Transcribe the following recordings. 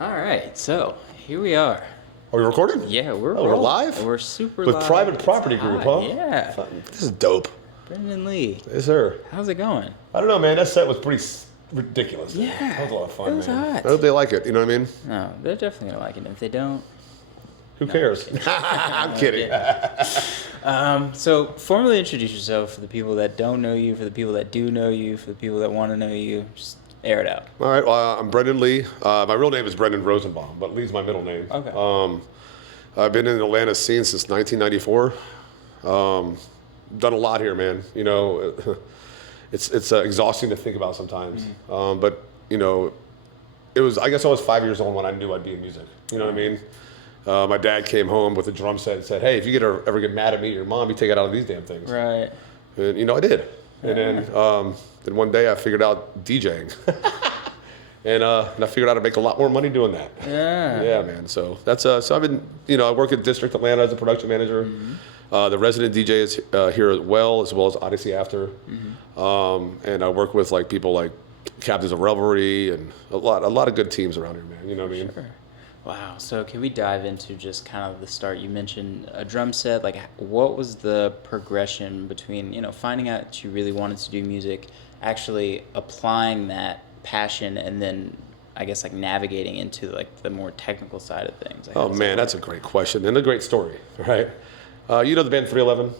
All right, so here we are. Are we recording? Yeah, we're we're live? We're super With live. Private It's Property Group, hot, huh? Yeah. This is dope. Brendon Lee. Yes, sir. How's it going? I don't know, man. That set was pretty ridiculous. Yeah. That was a lot of fun, It was man. hot. I hope they like it. You know what I mean? No, they're definitely gonna like it. If they don't, Who cares? I'm kidding. So formally introduce yourself for the people that don't know you, for the people that do know you, for the people that want to know you. Just air it out. All right. Well, I'm Brendon Lee. My real name is Brendon Rosenbaum, but Lee's my middle name. Okay. I've been in the Atlanta scene since 1994. Done a lot here, man. You know, it's exhausting to think about sometimes. But you know, I guess I was 5 years old when I knew I'd be in music. You know what I mean? My dad came home with a drum set and said, "Hey, if you ever get mad at me or your mom, you take it out of these damn things." Right. And you know, I did. And then one day I figured out DJing. And I figured out how to make a lot more money doing that. Yeah. Yeah, man. So that's so I've been, I work at District Atlanta as a production manager. The resident DJ is here as well as Odyssey After. And I work with like people like Captains of Revelry and a lot of good teams around here, man. You know what I mean? Sure. Wow. So can we dive into just kind of the start? You mentioned a drum set. Like, what was the progression between, finding out that you really wanted to do music, actually applying that passion, and then I guess like navigating into like the more technical side of things? Like, Oh man, that's a great question and a great story, right? You know the band 311?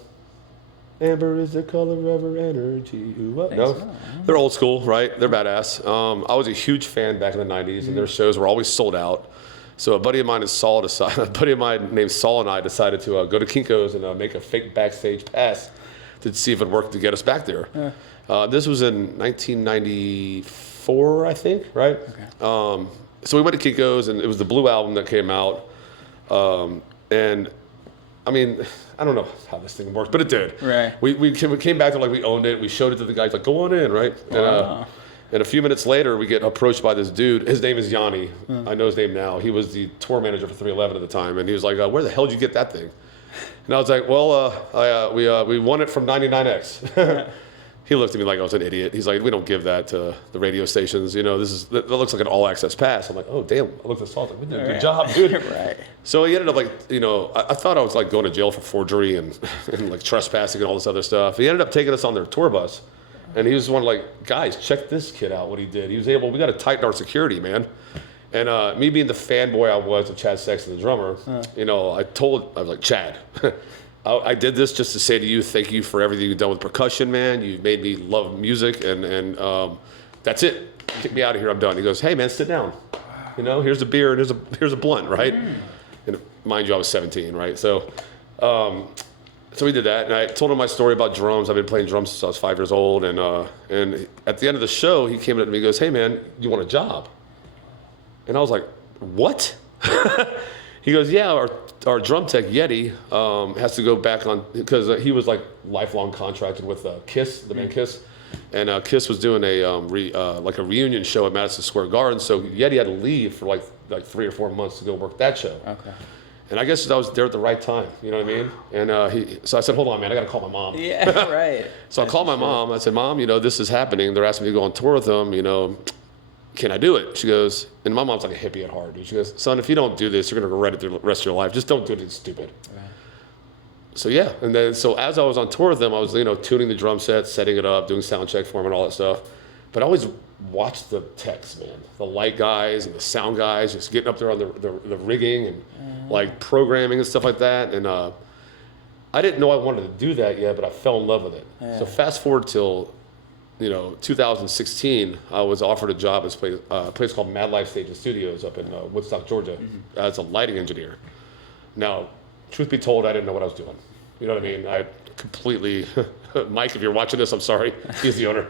Amber is the color of her energy. What? No? So. They're old school, right? They're badass. I was a huge fan back in the 90s, and their shows were always sold out. So a buddy of mine named Saul and I decided to go to Kinko's and make a fake backstage pass to see if it worked to get us back there. This was in 1994, I think, right? Okay. So we went to Kinko's, and it was the Blue album that came out. And I mean, I don't know how this thing works, but it did. Right. We came back to like we owned it. We showed it to the guys, like, go on in, right? Wow. And a few minutes later, we get approached by this dude. His name is Yanni. I know his name now. He was the tour manager for 311 at the time, and he was like, "Where the hell did you get that thing?" And I was like, "Well, we won it from 99X." He looked at me like I was an idiot. He's like, "We don't give that to the radio stations. That looks like an all-access pass." I'm like, "Oh, damn!" I looked at Salt, like, "We did a good job, dude." Right. So he ended up like, I thought I was like going to jail for forgery and like trespassing and all this other stuff. He ended up taking us on their tour bus. And he was one like, "Guys, check this kid out, what he did. We got to tighten our security, man." And me being the fanboy I was of Chad Sexton, the drummer, I was like, "Chad, I did this just to say to you, thank you for everything you've done with percussion, man. You've made me love music, and that's it. Get me out of here, I'm done." He goes, "Hey, man, sit down. Here's a beer and here's a blunt, right?" And mind you, I was 17, right? So we did that, and I told him my story about drums. I've been playing drums since I was 5 years old, and at the end of the show, he came up to me and goes, "Hey, man, you want a job?" And I was like, "What?" He goes, "Yeah, our drum tech, Yeti, has to go back on," because he was like lifelong contracted with Kiss, the band Kiss, and Kiss was doing a reunion show at Madison Square Garden, so Yeti had to leave for like 3 or 4 months to go work that show. Okay. And I guess I was there at the right time, you know what I mean? And so I said, "Hold on, man, I got to call my mom." Yeah, right. So I called my mom. I said, "Mom, this is happening. They're asking me to go on tour with them. Can I do it?" She goes, and my mom's like a hippie at heart. Dude. She goes, "Son, if you don't do this, you're going to regret it the rest of your life. Just don't do anything stupid." Right. So yeah, and then so as I was on tour with them, I was tuning the drum set, setting it up, doing sound check for them and all that stuff. But I always watched the techs, man, the light guys and the sound guys, just getting up there on the rigging and like programming and stuff like that. And I didn't know I wanted to do that yet, but I fell in love with it. Yeah. So fast forward till 2016, I was offered a job at a place called Mad Life Stage and Studios up in Woodstock, Georgia, as a lighting engineer. Now, truth be told, I didn't know what I was doing. You know what I mean? I completely, Mike, if you're watching this, I'm sorry. He's the owner.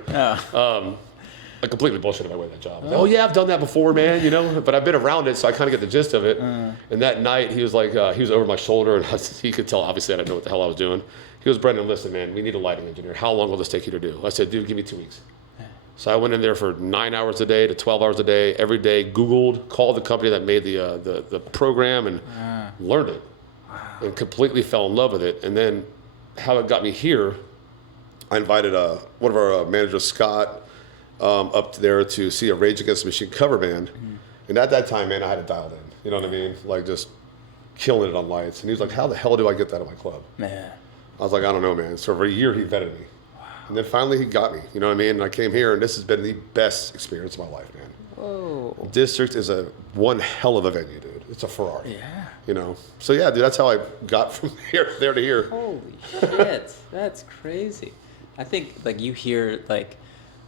I completely bullshitted my way that job. "Oh yeah, I've done that before, man. But I've been around it, so I kind of get the gist of it." And that night, he was like, he was over my shoulder, and he could tell, obviously, I didn't know what the hell I was doing. He goes, "Brendon, listen, man, we need a lighting engineer. How long will this take you to do?" I said, "Dude, give me 2 weeks." So I went in there for 9 hours a day to 12 hours a day, every day, Googled, called the company that made the program, and learned it. And completely fell in love with it. And then how it got me here, I invited one of our managers, Scott, up there to see a Rage Against the Machine cover band. And at that time, man, I had it dialed in. You know what I mean? Like just killing it on lights. And he was like, how the hell do I get that at my club? Man. I was like, I don't know, man. So for a year, he vetted me. Wow. And then finally he got me. You know what I mean? And I came here, and this has been the best experience of my life, man. Whoa. District is one hell of a venue, dude. It's a Ferrari. Yeah. You know? So yeah, dude, that's how I got from there to here. Holy shit. That's crazy. I think, like, you hear, like,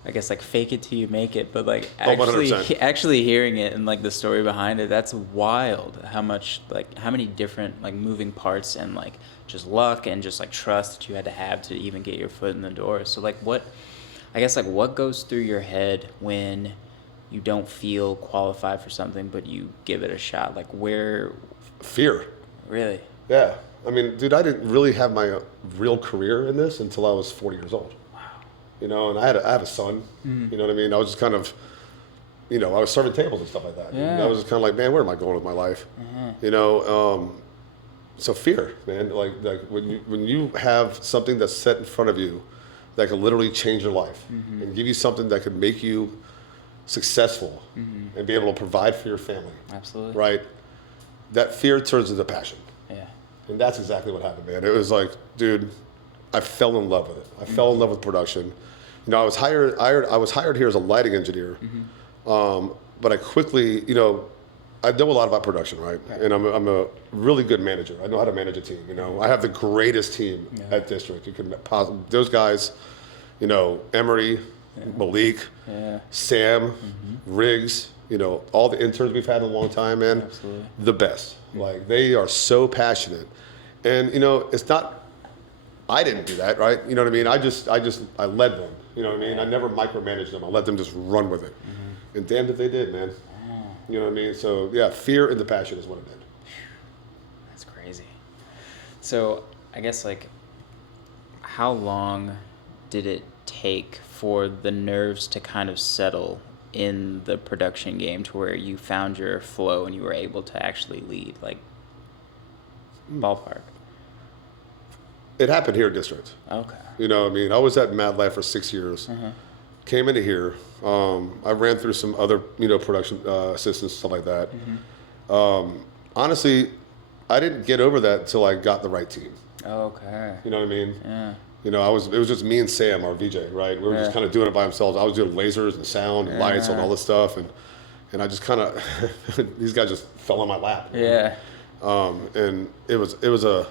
I guess, like, fake it till you make it, but, like, actually hearing it and, like, the story behind it, that's wild. How many different, like, moving parts and, like, just luck and just, like, trust that you had to have to even get your foot in the door. So, like, what goes through your head when you don't feel qualified for something, but you give it a shot? Like, where? Fear. Really? Yeah. I mean, dude, I didn't really have my real career in this until I was 40 years old. You know, and I have a son. Mm-hmm. You know what I mean? I was just kind of, you know, I was serving tables and stuff like that. Yeah. And I was just kind of like, man, where am I going with my life? Mm-hmm. You know, so fear, man. Like when you have something that's set in front of you that can literally change your life mm-hmm. and give you something that could make you successful mm-hmm. and be able to provide for your family. Absolutely. Right? That fear turns into passion. Yeah. And that's exactly what happened, man. It was like, dude, I fell in love with it. I mm-hmm. fell in love with production. You know, I was hired here as a lighting engineer, mm-hmm. But I quickly, you know, I know a lot about production, right? And I'm a really good manager. I know how to manage a team. You know, I have the greatest team at District. You can those guys, you know, Emery, Malik, Sam, mm-hmm. Riggs. You know, all the interns we've had in a long time, man. Absolutely. The best. Mm-hmm. Like they are so passionate, and you know, it's not. I didn't do that, right? You know what I mean? I led them. You know what I mean? I never micromanaged them. I let them just run with it. Mm-hmm. And damned if they did, man. You know what I mean? So yeah, fear and the passion is what it did. That's crazy. So I guess, like, how long did it take for the nerves to kind of settle in the production game to where you found your flow and you were able to actually lead? Like, ballpark. It happened here in District. Okay. You know what I mean? I was at Mad Life for 6 years. Uh-huh. Came into here. I ran through some other, you know, production assistants, stuff like that. Mm-hmm. Honestly, I didn't get over that until I got the right team. Okay. You know what I mean? Yeah. You know, it was just me and Sam, our VJ, right? We were just kind of doing it by ourselves. I was doing lasers and sound and lights and all this stuff, and I just kind of these guys just fell on my lap. Yeah. And it was a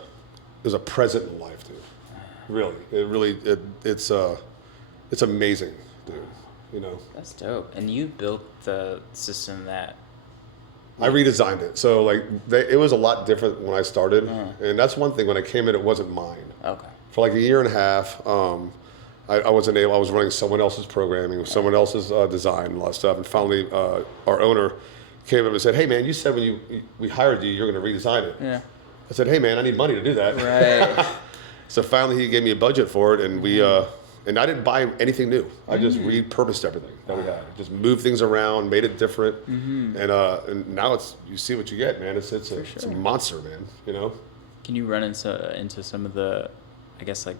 present in life, dude. It's amazing, dude. You know. That's dope. And you built the system that. I redesigned it, so like it was a lot different when I started, and that's one thing. When I came in, it wasn't mine. Okay. For like a year and a half, I wasn't able. I was running someone else's programming, someone else's design, and all that stuff. And finally, our owner came up and said, "Hey, man, you said when we hired you, you're going to redesign it." Yeah. I said, "Hey, man, I need money to do that." Right. So finally, he gave me a budget for it, and we and I didn't buy anything new. I just repurposed everything that we had. Just moved things around, made it different, and now you see what you get, man. It's a monster, man. You know. Can you run into some of the, I guess, like,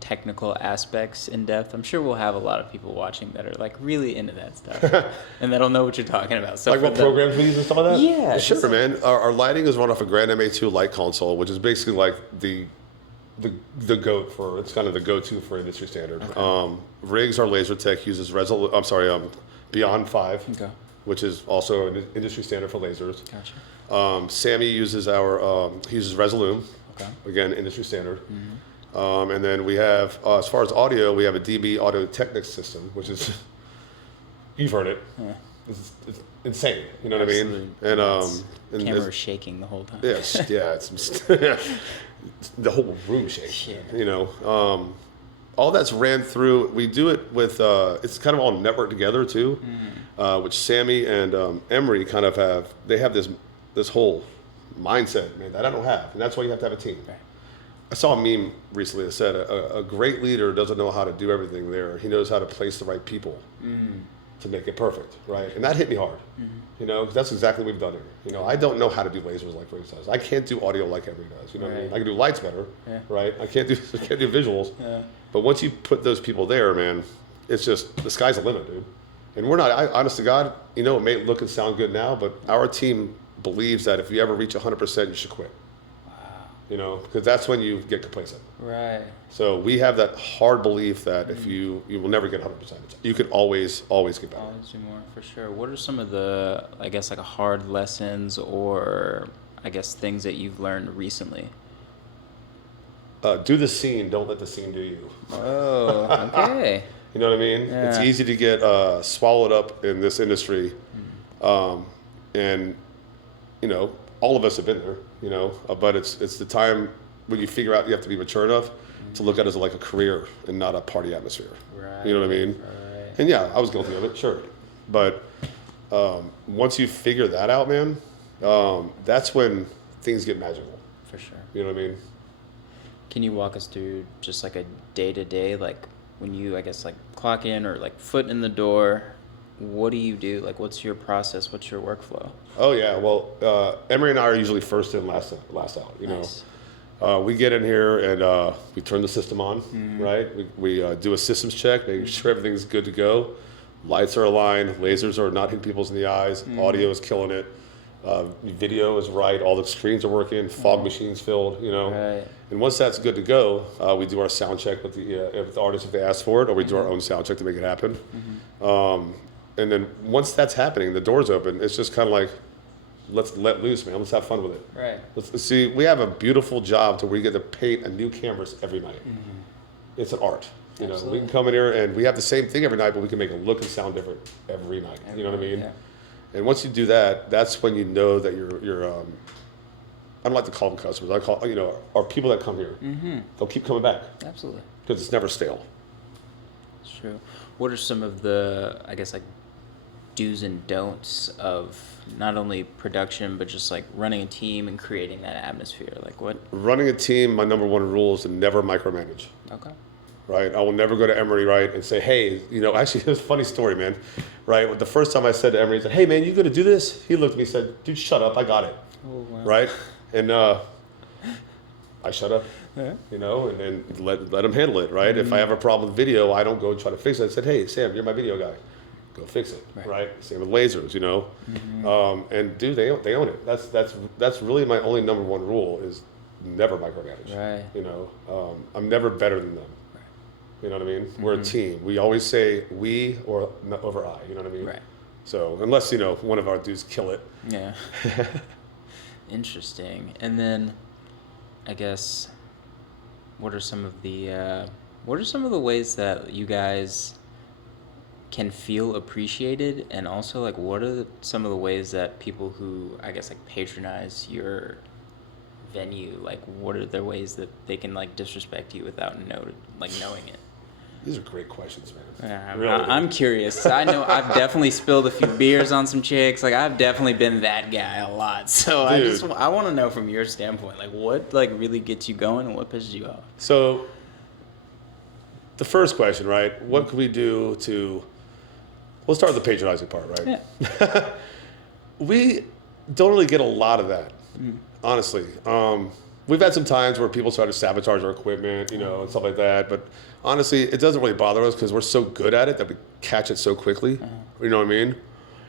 technical aspects in depth? I'm sure we'll have a lot of people watching that are like really into that stuff and that'll know what you're talking about. So like what programs we use and stuff like that? Yeah. Sure, man. Our lighting is run off a Grand MA2 light console, which is basically like the GOAT for, it's kind of the go-to for industry standard. Okay. Riggs, our laser tech, uses Beyond 5, which is also an industry standard for lasers. Gotcha. Sammy uses he uses Resolume, again, industry standard. Mm-hmm. And then we have, as far as audio, we have a DB Audio Technics system, which is, you've heard it. Yeah. It's insane. You know Absolutely. What I mean? And camera was shaking the whole time. It's the whole room shaking. Yeah. You know, all that's ran through. We do it with. It's kind of all networked together too, which Sammy and Emery kind of have. They have this whole mindset, man, that I don't have, and that's why you have to have a team. Right. I saw a meme recently that said a great leader doesn't know how to do everything there. He knows how to place the right people to make it perfect, right? And that hit me hard, you know, 'cause that's exactly what we've done here. You know, I don't know how to do lasers like Ray does. I can't do audio like Emery does. You know what I mean? I can do lights better, right? I can't do visuals. Yeah. But once you put those people there, man, it's just the sky's the limit, dude. And we're not, honest to God, it may look and sound good now, but our team believes that if you ever reach 100%, you should quit. Wow. Because that's when you get complacent. Right. So we have that hard belief that if you will never get 100%. You can always get better. Always do more, for sure. What are some of the, I guess, like hard lessons or, I guess, things that you've learned recently? Do the scene. Don't let the scene do you. Oh, okay. You know what I mean? Yeah. It's easy to get swallowed up in this industry. And, all of us have been there, but it's the time when you figure out you have to be mature enough to look at it as like a career and not a party atmosphere. Right. You know what I mean? Right. And yeah, I was guilty of it, sure. But once you figure that out, man, that's when things get magical. For sure. You know what I mean? Can you walk us through just like a day-to-day, like when you, I guess, like clock in or like foot in the door, what do you do? Like, what's your process? What's your workflow? Oh yeah, well, Emery and I are usually first in, last out. Nice. We get in here and we turn the system on, right? We do a systems check, making sure everything's good to go. Lights are aligned, lasers are not hitting people's in the eyes, audio is killing it, video is right, all the screens are working, fog machines filled, Right. And once that's good to go, we do our sound check with the artists if they ask for it, or we do our own sound check to make it happen. And then once that's happening, the door's open. It's just kind of like, let's let loose, man. Let's have fun with it. Right. Let's see. We have a beautiful job to where you get to paint a new canvas every night. It's an art. We can come in here and we have the same thing every night, but we can make it look and sound different every night. You know what I mean? Yeah. And once you do that, that's when you know that you're. I don't like to call them customers. I call our people that come here. They'll keep coming back Absolutely. because it's never stale. It's true. What are some of the, I guess, like do's and don'ts of not only production but just like running a team and creating that atmosphere? Like what? Running a team, my number one rule is to never micromanage. Okay. Right, I will never go to Emery, right, and say, hey, actually, it's a funny story, man. Right, the first time I said to Emery, he said, hey, man, you going to do this? He looked at me and said, dude, shut up, I got it. Oh, wow. Right, and I shut up, Yeah. and then let him handle it, right? If I have a problem with video, I don't go and try to fix it. I said, hey, Sam, you're my video guy. Go fix it, right? Same with lasers, and dude, they own it. That's really my only number one rule is never micromanage. Right. I'm never better than them. You know what I mean? We're a team. We always say we or over I. You know what I mean? Right. So unless one of our dudes kill it. Yeah. Interesting. And then, I guess, what are some of the ways that you guys can feel appreciated, and also like what are some of the ways that people who, I guess, like patronize your venue, like what are their ways that they can like disrespect you without knowing it? These are great questions, man. Yeah, Really? I'm curious. I know I've definitely spilled a few beers on some chicks. Like I've definitely been that guy a lot. So Dude. I want to know from your standpoint, like what like really gets you going and what pisses you off. So the first question, right? What could we do to? We'll start with the patronizing part, right? Yeah. We don't really get a lot of that, honestly. We've had some times where people try to sabotage our equipment, and stuff like that. But honestly, it doesn't really bother us because we're so good at it that we catch it so quickly. You know what I mean?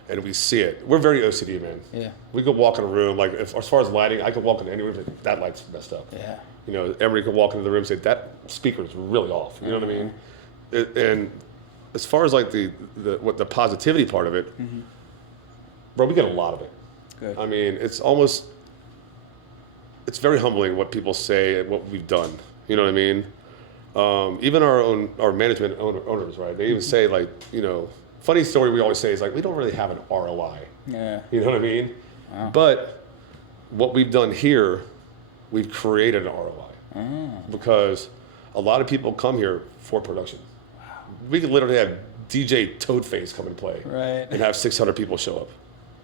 And we see it. We're very OCD, man. Yeah. We could walk in a room, like as far as lighting, I could walk in any room and say, that light's messed up. Yeah. Emery could walk into the room and say, that speaker's really off. You know what I mean? And as far as like the positivity part of it, bro, we get a lot of it. Good. I mean, it's very humbling what people say and what we've done. You know what I mean? Even our management owners, right? They even say like, funny story we always say is like, we don't really have an ROI. Yeah. You know what I mean? Wow. But what we've done here, we've created an ROI because a lot of people come here for production. Wow. We could literally have DJ Toadface come and play, Right. and have 600 people show up.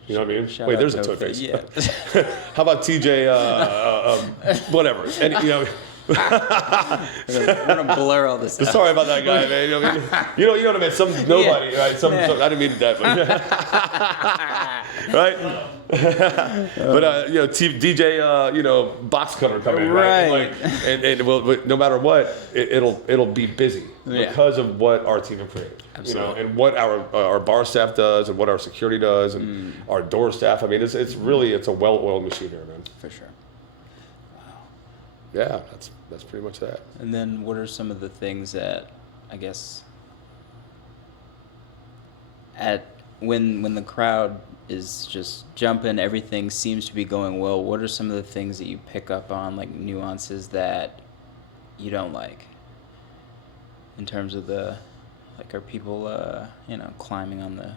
You know what I mean? Shout Wait, out there's a Toadface. Toadface. Yeah. How about TJ? Whatever. And I'm gonna blur all this out. Sorry about that guy, man. You know what I mean? You know what I mean? Some nobody, right? Some I didn't mean that, but right? But you know, DJ, you know, box cutter coming in, right? And well, no matter what, it'll be busy because of what our team have created. Absolutely. You know, and what our bar staff does, and what our security does, and our door staff. I mean, it's really a well-oiled machine here, man. For sure. Yeah, that's pretty much that. And then what are some of the things that, I guess, when the crowd is just jumping, everything seems to be going well, what are some of the things that you pick up on, like nuances that you don't like? In terms of are people, you know, climbing on the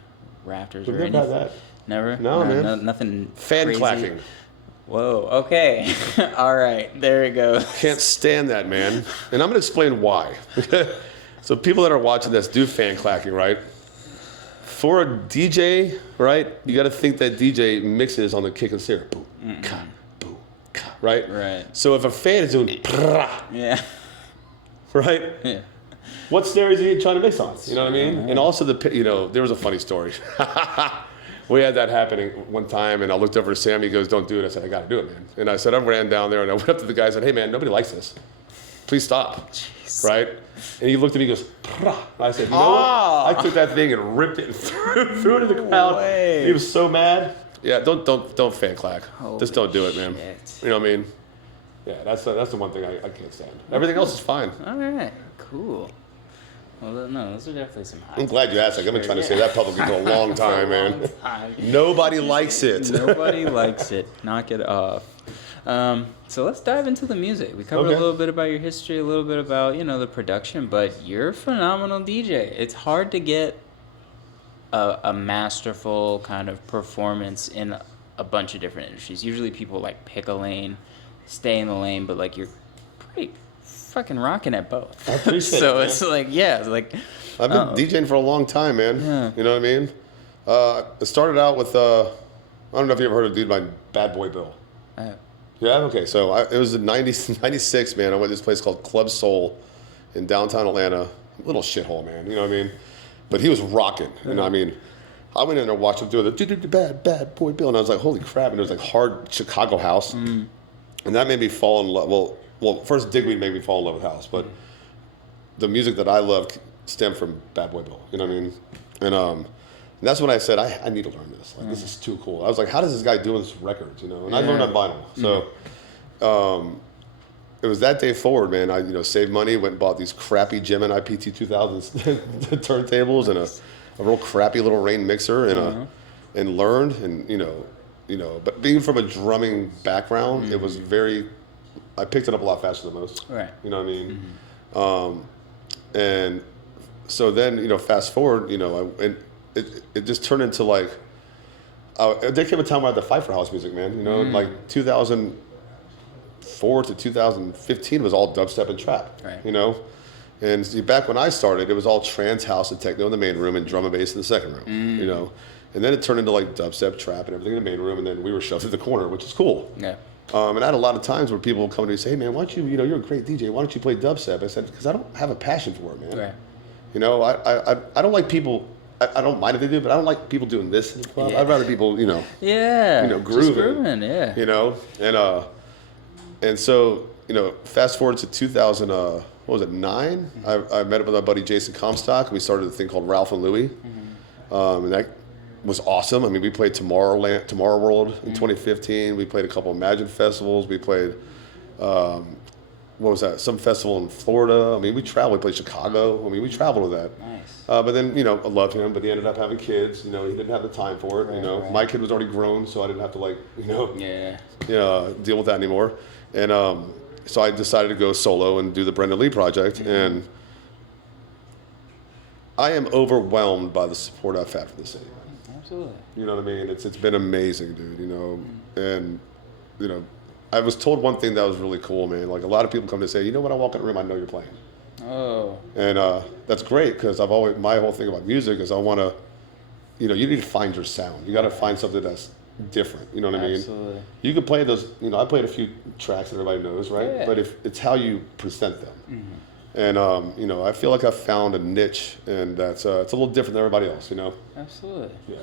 rafters or anything? That. Never? No, man. Nothing Fan crazy? clacking. Whoa, okay. All right, there it goes. Can't stand that, man. And I'm going to explain why. So people that are watching this do fan clacking, right? For a DJ, right, you got to think that DJ mixes on the kick and snare. Boom, ka, boom, ka, right? Right. So if a fan is doing yeah. Right? Yeah. What snare is he trying to mix on? You know what I mean? And also, you know, there was a funny story. We had that happening one time, and I looked over to Sam. He goes, "Don't do it." I said, "I got to do it, man." And I said, I ran down there, and I went up to the guy and said, "Hey, man, nobody likes this. Please stop." Jeez. Right? And he looked at me and goes, "Prah." I said, "You know what?" I took that thing and ripped it and threw it in the crowd. He was so mad. Yeah, don't fan clack. Holy Just don't do it, man. shit. You know what I mean? Yeah, that's the one thing I can't stand. Everything else is fine. All right, cool. Well, no, those are definitely some high. I'm glad you asked. Like, I've been trying to say that publicly for a long time, man. Nobody likes it. Nobody likes it. Knock it off. So let's dive into the music. We covered a little bit about your history, a little bit about, you know, the production, but you're a phenomenal DJ. It's hard to get a masterful kind of performance in a bunch of different industries. Usually people like pick a lane, stay in the lane, but like you're pretty fucking rocking at both. I appreciate so it, it's like, yeah, it's like I've been DJing for a long time, man. Yeah. You know what I mean? It started out with I don't know if you ever heard of a dude named Bad Boy Bill. Yeah, okay. So it was in 96, man. I went to this place called Club Soul in downtown Atlanta. Little shithole, man. You know what I mean? But he was rocking. You know what I mean? I went in there and watched him do the bad boy Bill, and I was like, holy crap! And it was like hard Chicago house, and that made me fall in love. Well, first Digweed made me fall in love with house, but the music that I loved stemmed from Bad Boy Bill. You know what I mean? And that's when I said I need to learn this. Like this is too cool. I was like, how does this guy do this records? You know? And I learned on vinyl. So it was that day forward, man. I saved money, went and bought these crappy Gemini PT 2000 turntables and a real crappy little Rain mixer and learned but being from a drumming background, it was I picked it up a lot faster than most. Right. You know what I mean? And so then, fast forward, and it just turned into like, there came a time where I had to fight for house music, man. Like 2004 to 2015 was all dubstep and trap. Right. And see, back when I started, it was all trance house and techno in the main room and drum and bass in the second room. And then it turned into like dubstep, trap, and everything in the main room, and then we were shoved to the corner, which is cool. Yeah. And I had a lot of times where people would come to me and say, "Hey, man, why don't you, you're a great DJ. Why don't you play dubstep?" I said, "Because I don't have a passion for it, man." Right. I don't like people. I don't mind if they do, but I don't like people doing this in the club. Yeah. I'd rather people, grooving. Yeah. And so, fast forward to 2000. What was it, 9? I met up with my buddy Jason Comstock, and we started a thing called Ralph and Louie. And that was awesome. I mean, we played Tomorrow World in 2015. We played a couple of Imagine festivals. We played, what was that? Some festival in Florida. I mean, we traveled. We played Chicago. I mean, we traveled with that. Nice. But then, I loved him, but he ended up having kids. He didn't have the time for it. Right. My kid was already grown, so I didn't have to deal with that anymore. And so I decided to go solo and do the Brendon Lee project. And I am overwhelmed by the support I've had from the city. Absolutely. You know what I mean? It's been amazing, dude. And I was told one thing that was really cool, man. Like a lot of people come to say, when I walk in a room, I know you're playing. Oh. And that's great because my whole thing about music is I want to, you need to find your sound. You got to find something that's different. You know what I mean? Absolutely. You could play those. You know, I played a few tracks that everybody knows, right? Yeah. But if it's how you present them, and you know, I feel like I've found a niche, and that's it's a little different than everybody else. You know? Absolutely. Yeah.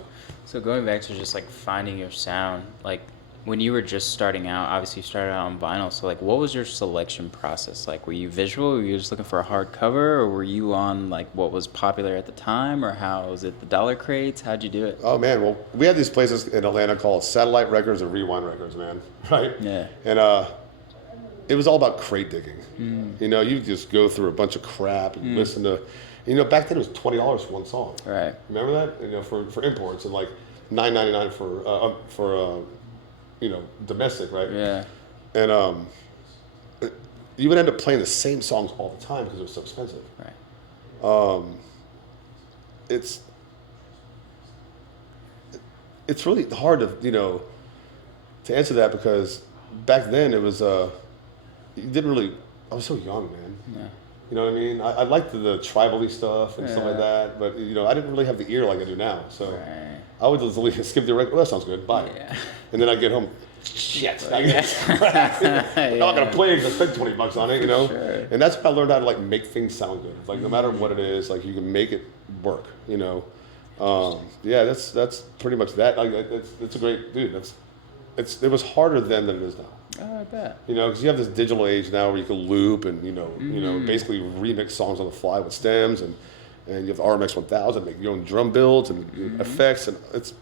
So going back to just like finding your sound, like when you were just starting out, obviously you started out on vinyl. So like, what was your selection process? Like, were you visual? Were you just looking for a hard cover, or were you on like what was popular at the time, or how was it the dollar crates? How'd you do it? Oh man, well, we had these places in Atlanta called Satellite Records and Rewind Records, man. Right? Yeah. And it was all about crate digging. You know, you just go through a bunch of crap and listen to. You know, back then it was $20 for one song. Right. Remember that? You know, for imports, and like $9.99 for you know, domestic, right? Yeah. And you would end up playing the same songs all the time because it was so expensive. Right. It's really hard to, you know, to answer that, because back then it was you didn't really. I was so young, man. Yeah. You know what I mean? I liked the tribal-y stuff and stuff like that, but you know, I didn't really have the ear like I do now. So Right. I would just skip the record. Oh, that sounds good. Bye. Yeah. And then I get home. Shit, I get crap. I'm not gonna play it because I spent $20 on it, you know. Sure. And that's when I learned how to like make things sound good. It's like no matter what it is, like you can make it work, you know. Yeah, that's pretty much that. Like it's a great dude. It was harder then than it is now. Oh, I bet. You know, because you have this digital age now where you can loop and you know basically remix songs on the fly with stems, and you have the RMX 1000, make your own drum builds and effects, and it's.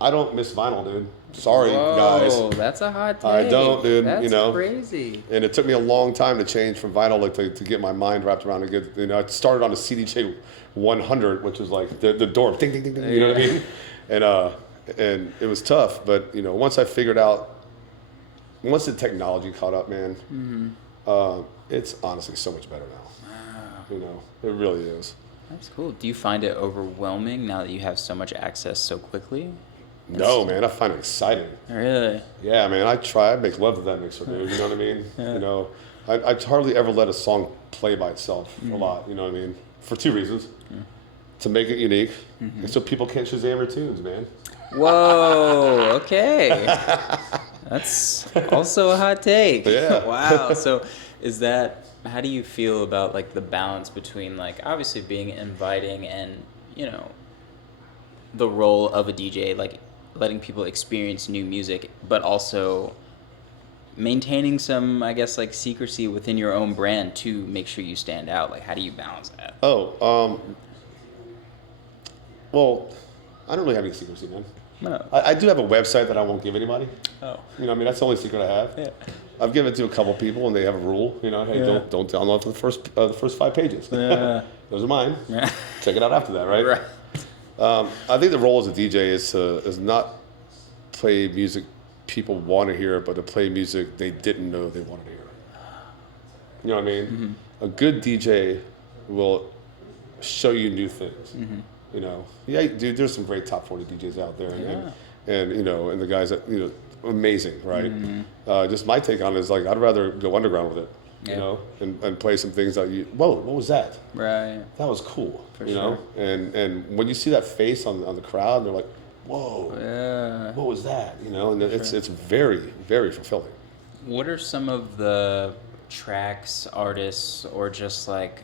I don't miss vinyl, dude. Sorry, guys. Oh, that's a hot take. I don't, dude. That's you know, crazy. And it took me a long time to change from vinyl, like to get my mind wrapped around it. You know, I started on a CDJ 100, which was like the door, ding, ding, ding, ding. You know what I mean? And it was tough, but you know, once the technology caught up, man, it's honestly so much better now. Wow. You know, it really is. That's cool. Do you find it overwhelming now that you have so much access so quickly? No, man, I find it exciting. Really? Yeah, man, I make love to that mixer, dude. You know what I mean? Yeah. You know, I hardly ever let a song play by itself a lot. You know what I mean? For two reasons: to make it unique, and so people can't Shazam your tunes, man. Whoa. Okay. That's also a hot take. Yeah. Wow. So, how do you feel about like the balance between like obviously being inviting and the role of a DJ, like letting people experience new music, but also maintaining some, I guess, like secrecy within your own brand to make sure you stand out? Like, how do you balance that? Well, I don't really have any secrecy, man. No. I do have a website that I won't give anybody. Oh. You know, I mean, that's the only secret I have. Yeah. I've given it to a couple people, and they have a rule. You know, hey, Yeah. don't download the first 5 pages. Yeah. Those are mine. Yeah. Check it out after that, right? Right. I think the role as a DJ is not play music people want to hear, but to play music they didn't know they wanted to hear. You know what I mean? Mm-hmm. A good DJ will show you new things. Mm-hmm. You know, yeah, dude. There's some great top 40 DJs out there, Yeah. and you know, and the guys that amazing, right? Mm-hmm. Just my take on it is like I'd rather go underground with it, Yeah. you know, and play some things that whoa, what was that? Right. That was cool, For you sure. know. And when you see that face on the crowd, they're like, whoa, Yeah. what was that? You know, and it's very, very fulfilling. What are some of the tracks, artists, or just like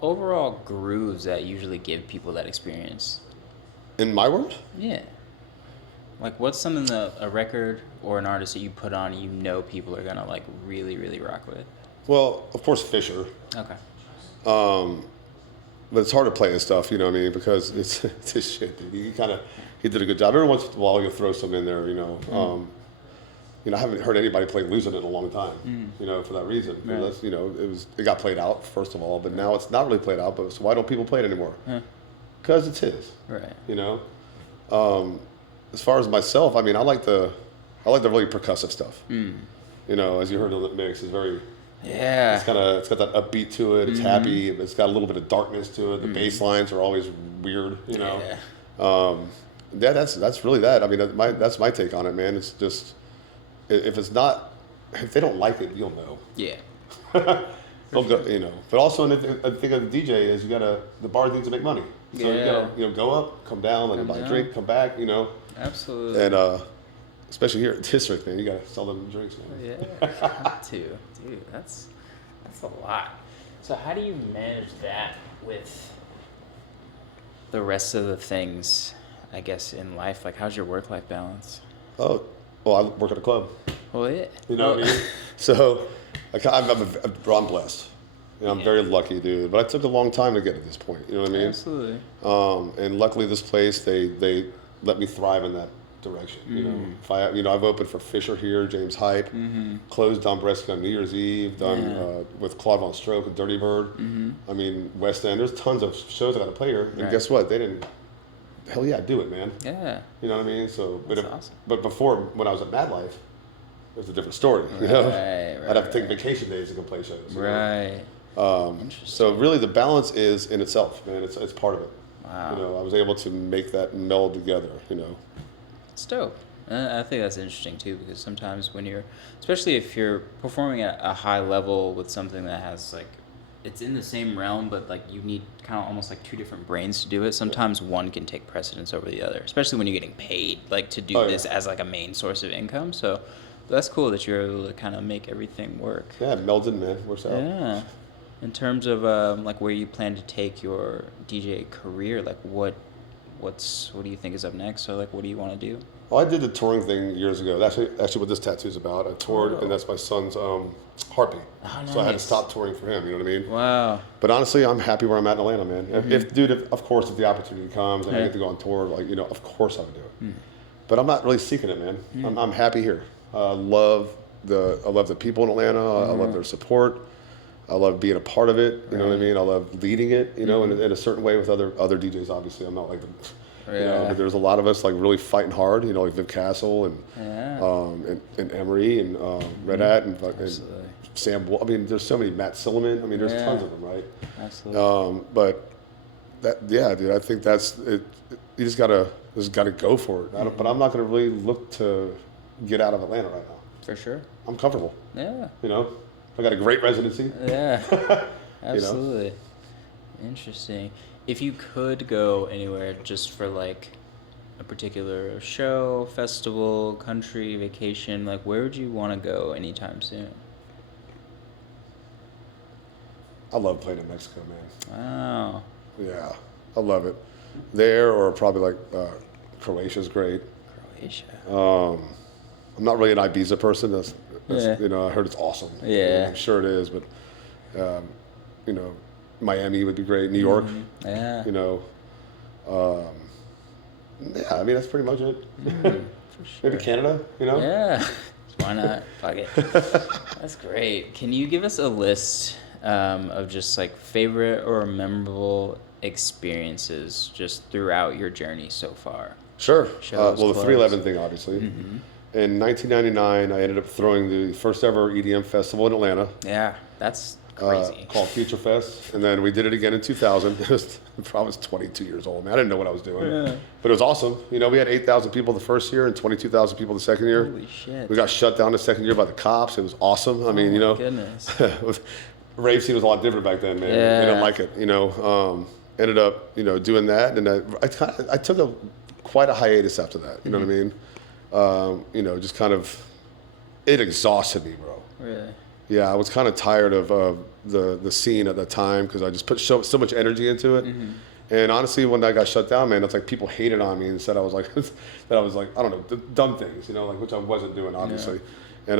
overall grooves that usually give people that experience? In my world, Yeah. Like, what's something that a record or an artist that you put on people are gonna like really, really rock with? well, of course Fisher, Okay. but it's hard to play and stuff. You know what I mean? Because it's his shit, dude. He did a good job. Every once in a while, you'll throw some in there. You know. I haven't heard anybody play "Losing It" in a long time. You know, for that reason. Right. That's, it got played out first of all, but now it's not really played out. But so why don't people play it anymore? Because it's his. Right. You know. As far as myself, I mean, I like the really percussive stuff. You know, as you heard on the mix, it's very. Yeah. It's got that upbeat to it. It's happy. It's got a little bit of darkness to it. The bass lines are always weird. You know. Yeah. That's really that. I mean, that's my take on it, man. It's just if they don't like it, you'll know. Yeah. They'll go, you know. But also, I think of the DJ is the bar needs to make money. So Yeah. you gotta go up, come down, buy a drink, come back. You know. Absolutely. And especially here at District, man, you gotta sell them drinks, man. Yeah, got to, dude. That's a lot. So how do you manage that with the rest of the things, I guess, in life? Like, how's your work-life balance? Oh, well, I work at a club. Well, yeah. You know what I mean? So, I'm blessed. You know, I'm very lucky, dude. But I took a long time to get to this point. You know what I mean? Absolutely. And luckily, this place they let me thrive in that direction. You know, if I've opened for Fisher here, James Hype, closed Don Breskin on New Year's Eve, done with Claude Von Stroke and Dirty Bird. I mean, West End. There's tons of shows I got to play here, and guess what? They didn't. Hell yeah, do it, man. Yeah. You know what I mean? So, Awesome. but before, when I was at Mad Life, it was a different story. You know, I'd have to take vacation days to go play shows. You know? So really, the balance is in itself, man. It's part of it. Wow. You know, I was able to make that meld together. You know, It's dope. I think that's interesting too, because sometimes when you're, especially if you're performing at a high level with something that has like, it's in the same realm, but like you need kind of almost like two different brains to do it. Sometimes one can take precedence over the other, especially when you're getting paid like to do this as like a main source of income. So that's cool that you're able to kind of make everything work. Yeah, melded, man. Works out. Yeah. In terms of like where you plan to take your DJ career, like what do you think is up next? Or like what do you want to do? Well, I did the touring thing years ago. That's actually what this tattoo is about. I toured, and that's my son's heartbeat. Oh, nice. So I had to stop touring for him. You know what I mean? Wow. But honestly, I'm happy where I'm at in Atlanta, man. Of course, if the opportunity comes and I get to go on tour, like, you know, of course I would do it. But I'm not really seeking it, man. I'm happy here. I love the people in Atlanta. I love their support. I love being a part of it. You know what I mean? I love leading it. You know, in a certain way with other DJs. Obviously, I'm not like them. You know, but there's a lot of us like really fighting hard. You know, like Viv Castle and Emery and Red Hat and Sam. I mean, there's so many. Matt Silliman. I mean, there's tons of them, right? Absolutely. But that, dude. I think that's it. You just gotta go for it. But I'm not gonna really look to get out of Atlanta right now. For sure. I'm comfortable. Yeah. You know, I got a great residency. Yeah. Absolutely. Interesting. If you could go anywhere just for like a particular show, festival, country, vacation, like where would you want to go anytime soon? I love playing in Mexico, man. Wow. Yeah, I love it. There, or probably like Croatia's great. Croatia. I'm not really an Ibiza person. That's you know, I heard it's awesome. Yeah. I'm sure it is, but you know, Miami would be great. New York. Yeah. You know, yeah. I mean, that's pretty much it. For sure. Maybe Canada. You know. Yeah. Why not? Fuck it. That's great. Can you give us a list of just like favorite or memorable experiences just throughout your journey so far? Sure. Shows, well, the clubs. 311 thing, obviously. In 1999, I ended up throwing the first ever EDM festival in Atlanta. Yeah, that's crazy. Called Future Fest. And then we did it again in 2000. I was 22 years old, man. I didn't know what I was doing. Yeah. But it was awesome. You know, we had 8,000 people the first year and 22,000 people the second year. Holy shit. We got shut down the second year by the cops. It was awesome. I mean, you know. Goodness. Rave scene was a lot different back then, man. Yeah. They didn't like it, you know. Ended up, you know, doing that. And I took quite a hiatus after that. You know what I mean? You know, just kind of, it exhausted me, bro. Really? Yeah, I was kind of tired of the scene at the time because I just put so much energy into it. And honestly, when that got shut down, man, it's like people hated on me and said I was like, I don't know, dumb things, you know, like which I wasn't doing, obviously. Yeah.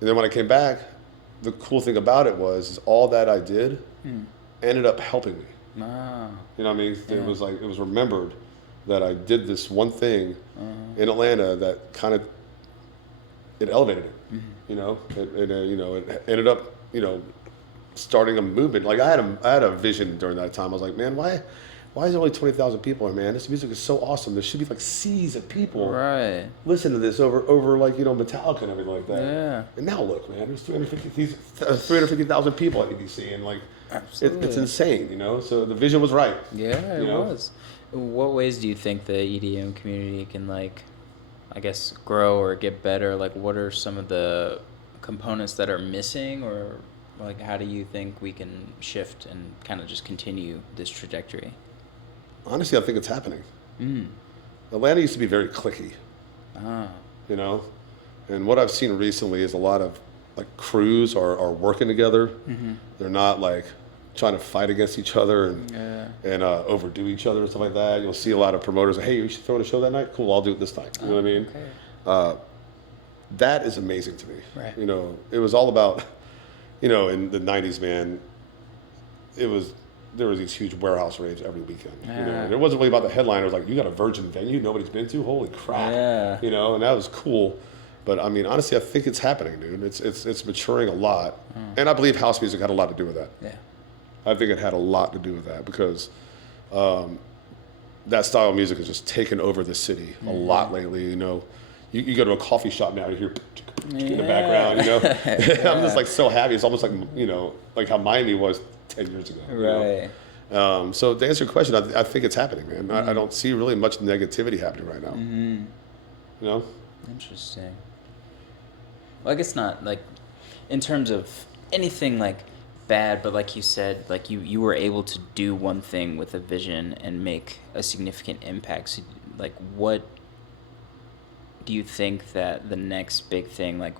And then when I came back, the cool thing about it was all that I did ended up helping me. Wow. You know what I mean? It was like, it was remembered that I did this one thing in Atlanta that kind of, it elevated it, you know, you know, it ended up, you know, starting a movement. Like I had a vision during that time. I was like, man, why is there only 20,000 people here, man? This music is so awesome. There should be like seas of people listen to this over like, you know, Metallica and everything like that. Yeah. And now look, man, there's 350,000 people at EDC and like, it's insane, you know? So the vision was right. Yeah, it was. What ways do you think the EDM community can like, I guess, grow or get better? Like what are some of the components that are missing, or like how do you think we can shift and kind of just continue this trajectory? Honestly, I think it's happening. Atlanta used to be very cliquey, Ah. you know? And what I've seen recently is a lot of like crews are working together. Mm-hmm. They're not like trying to fight against each other and Yeah. overdo each other and stuff like that. You'll see a lot of promoters like, hey, we should throw in a show that night. Cool, I'll do it this time. You know what I mean? Okay. That is amazing to me. Right. You know, it was all about, you know, in the 90s, man, there was these huge warehouse raves every weekend. You know, Yeah. and it wasn't really about the headliner. It was like, you got a virgin venue nobody's been to? Holy crap. Yeah. You know, and that was cool. But I mean, honestly, I think it's happening, dude. It's maturing a lot. And I believe house music had a lot to do with that. Yeah. I think it had a lot to do with that because that style of music has just taken over the city a lot lately. You know, you go to a coffee shop now, you hear in the background. You know, I'm just like so happy. It's almost like, you know, like how Miami was 10 years ago. Right. You know? So to answer your question, I think it's happening, man. I don't see really much negativity happening right now. Mm-hmm. You know. Interesting. Well, I guess not like in terms of anything like bad, but like you said, like you were able to do one thing with a vision and make a significant impact. So, like, what do you think that the next big thing like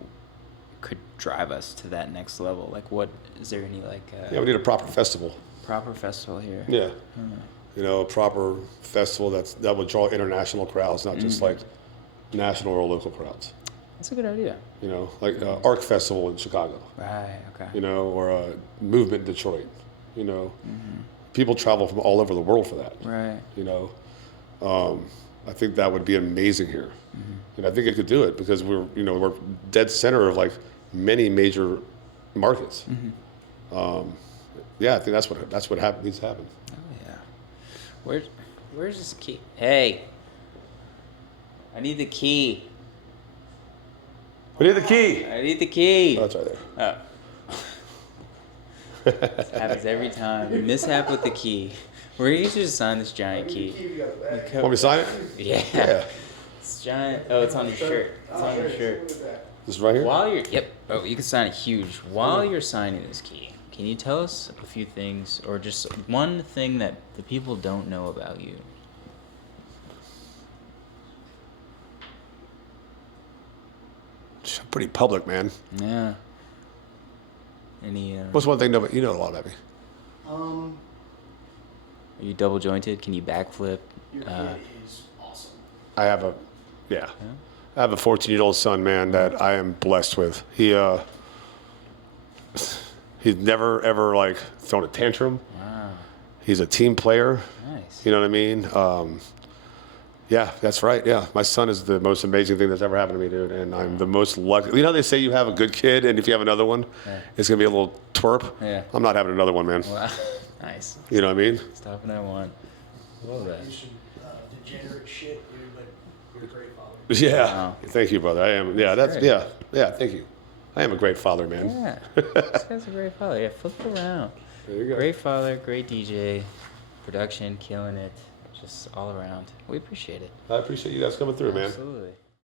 could drive us to that next level? Like, what is there any like Yeah, we need a proper festival. proper festival here? Yeah. You know, a proper festival that would draw international crowds, not just like national or local crowds. That's a good idea. You know, like Arc Festival in Chicago. Right. Okay. You know, or a Movement in Detroit. You know, people travel from all over the world for that. Right. You know, I think that would be amazing here, and I think it could do it because we're dead center of like many major markets. Yeah, I think that's what needs to happen. Oh yeah. Where's this key? Hey. I need the key. We need the key. I need the key. Oh, that's right there. Oh. This happens every time. Mishap with the key. We're gonna just sign this giant key. Want me to sign it? Yeah. Yeah. It's giant. Oh, it's on your shirt. It's on your shirt. This right here. While you're Oh, you can sign it huge. While you're signing this key, can you tell us a few things, or just one thing that the people don't know about you? I'm pretty public, man. Yeah. Any? What's one thing you know a lot about me? Are you double jointed? Can you backflip? Your kid is awesome. I have a 14-year-old son, man, that I am blessed with. He's never ever like thrown a tantrum. Wow. He's a team player. Nice. You know what I mean? Yeah, that's right. Yeah, my son is the most amazing thing that's ever happened to me, dude. And I'm the most lucky. You know, they say you have a good kid, and if you have another one, it's gonna be a little twerp. Yeah. I'm not having another one, man. Wow. Nice. You know what I mean? Stopping at one. Love that. You should degenerate shit, dude, but you're a great father. Yeah. Wow. Thank you, brother. I am. Yeah, that's great. yeah. Thank you. I am a great father, man. Yeah. This guy's a great father. Yeah, flip it around. There you go. Great father, great DJ, production, killing it. Just all around. We appreciate it. I appreciate you guys coming through, man. Absolutely.